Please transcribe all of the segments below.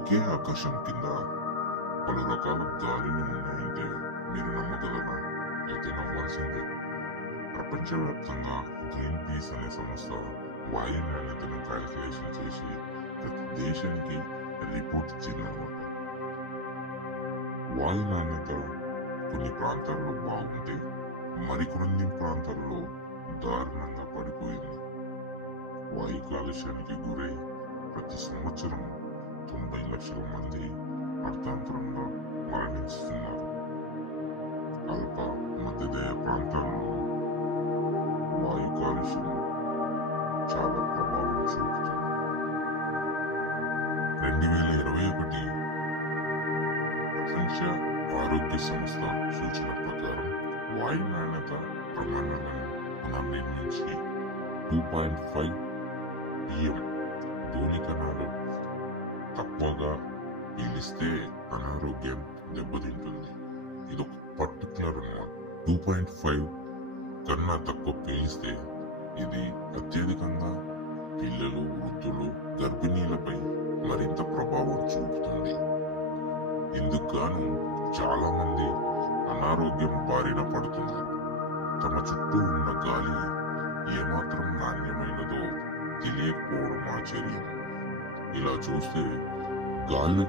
ఒకే ఆకాశం కింద పలు రకాల గాలులు ఉన్నాయంటే మీరు నమ్మగలరా? అయితే నవ్వాల్సిందే. ప్రపంచవ్యాప్తంగా గ్రీన్ పీస్ అనే సంస్థ వాయు నాణ్యతను క్యాలిక్యులేషన్ చేసి ప్రతి దేశానికి రిపోర్ట్ ఇచ్చిందన్నమాట. వాయు నాణ్యత కొన్ని ప్రాంతాల్లో బాగుంటే మరికొన్ని ప్రాంతాల్లో దారుణంగా పడిపోయింది. వాయు కాలుష్యానికి గురై ప్రతి సంవత్సరం 90 లక్షల మంది అర్థాంతరంగా మరణిస్తున్నారు. అల్ప మధ్యదయ ప్రాంతాల్లో వాయు కాలుష్యం చాలా ప్రభావం చూపుతుంది. 2021 ప్రపంచ ఆరోగ్య సంస్థ సూచన ప్రకారం వాయు నాణ్యత ప్రమాణాలను పునర్నిర్మించి 2.5 pm ధూళి కణాలు తక్కువగా పీలిస్తే అనారోగ్యం దెబ్బతింటుంది. ఇది ఒక పర్టికులర్ అన్నమాట. 2.5 కన్నా తక్కువ పీలిస్తే ఇది అత్యధికంగా పిల్లలు, వృద్ధులు, గర్భిణీలపై మరింత ప్రభావం చూపుతుంది. ఇందుకు గాను చాలా మంది అనారోగ్యం బారిన పడుతున్నారు. తమ చుట్టూ ఉన్న గాలి ఏమాత్రం నాణ్యమైనదో తెలియకపోవడం ఆశ్చర్యం. ఇలా చూస్తే గాలి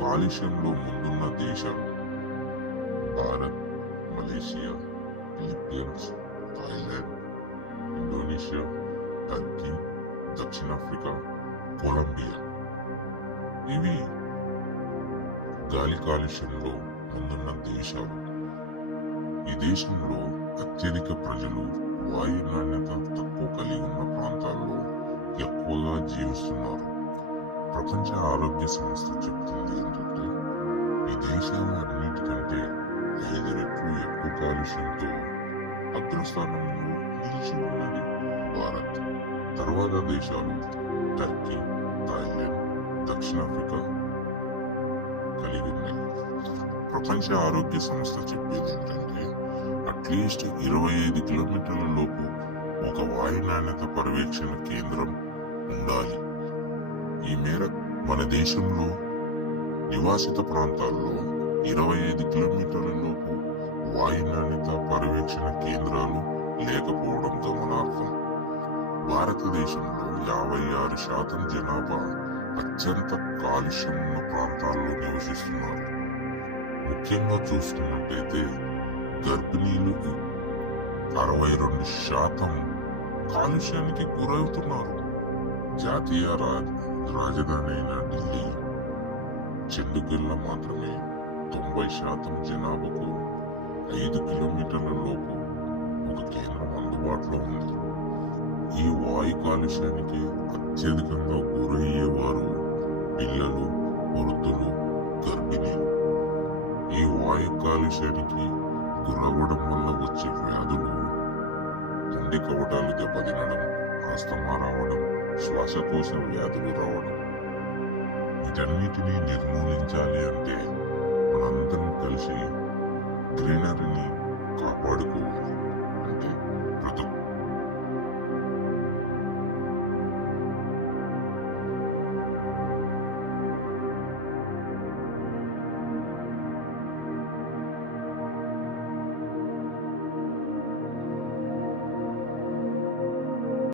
కాలుష్యంలో ముందున్న దేశాలు Bharat, Malaysia, Philippines, Thailand, Indonesia, Turkey, దక్షిణాఫ్రికా, కొలంబియా. ఇవి గాలి కాలుష్యంలో ముందున్న దేశాలు. ఈ దేశంలో అత్యధిక ప్రజలు వాయు నాణ్యత తక్కువ కలిగి ఉన్న ప్రాంతాల్లో ఎక్కువగా జీవిస్తున్నారు. ప్రపంచ ఆరోగ్య సంస్థ చెప్తుంది ఏంటంటే ఈ దేశాల అన్నిటికంటే 5 రెట్లు ఎక్కువ కాలుష్యంతో అగ్రస్థానంలో నిలిచి ఉన్నది భారత్. తర్వాత దేశాలు టర్కీ, థాయిలాండ్, దక్షిణాఫ్రికా కలిగి ఉన్నాయి. ప్రపంచ ఆరోగ్య సంస్థ చెప్పేది ఏంటంటే అట్లీస్ట్ 25 కిలోమీటర్ల లోపు ఒక వాయు నాణ్యత పర్యవేక్షణ కేంద్రం ఉండాలి. ఈ మేర మన దేశంలో నివాసిత ప్రాంతాల్లో 25 కిలోమీటర్ల లోపు వాయు నాణ్యత పర్యవేక్షణ కేంద్రాలు లేకపోవడం గమనార్హం. భారతదేశంలో 56% జనాభా అత్యంత కాలుష్యం ఉన్న ప్రాంతాల్లో నివసిస్తున్నారు. ముఖ్యంగా చూస్తున్నట్టయితే గర్భిణీలు 62% కాలుష్యానికి గురవుతున్నారు. జాతీయ రాజధాని అయిన ఢిల్లీ చెండుగిల్ల మాత్రమే 90% జనాభాకు 5 కిలోమీటర్ల లోపు ఒక కేంద్రం అందుబాటులో ఉంది. ఈ వాయు కాలుష్యానికి అత్యధికంగా గురయ్యేవారు పిల్లలు, వృద్ధులు, గర్భిణీలు. ఈ వాయు కాలుష్యానికి గురవ్వడం వల్ల వచ్చే వ్యాధులు గుండె కవటాలు దెబ్బతినడం, ఆస్తమా రావడం, శ్వాసకోశ వ్యాధులు రావడం. వీటన్నిటినీ నిర్మూలించాలి అంటే మనందరం కలిసి గ్రీనరీని